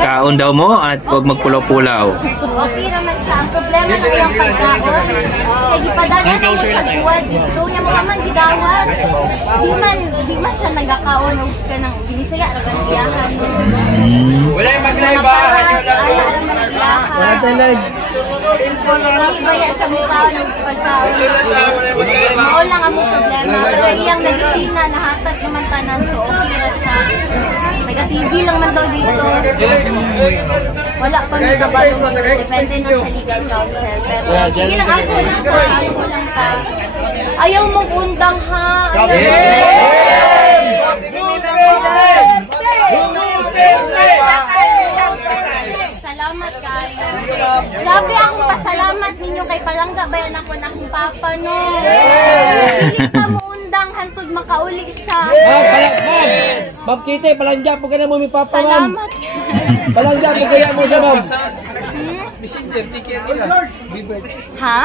Kaon daw mo at huwag magpulaw-pulaw. Okay naman siya. Ang problema na yung pagkaon. Kaya gipadala na mo sa duwad dito. Niya mo naman gidawas. Di man siya nagkakaon. Huwag ka nang binisaya. Nagkandiyahan. Wala yung mag-live ba? Wala tayo live. Ibaya siya mukha ng pagkaon. Mao lang ang problema. Pero iyang nagisina, nahatag naman tanan. So okay na siya. Taga-TV lang man daw dito. Wala pa may kabalo. Depende na sa legal counsel. Pero sige lang ako lang ka. Ako lang ka. Ayaw mong undang ha. Salamat kayo. Grabe akong pasalamat ninyo kay Palangga. Bayan ako na akong papa no. Pilit sa muundang hantod makauli siya. Ma'am Kitty, palangga po ka na mo may papa, ma'am. Salamat. Palangga po kaya mo siya, ma'am. Ha?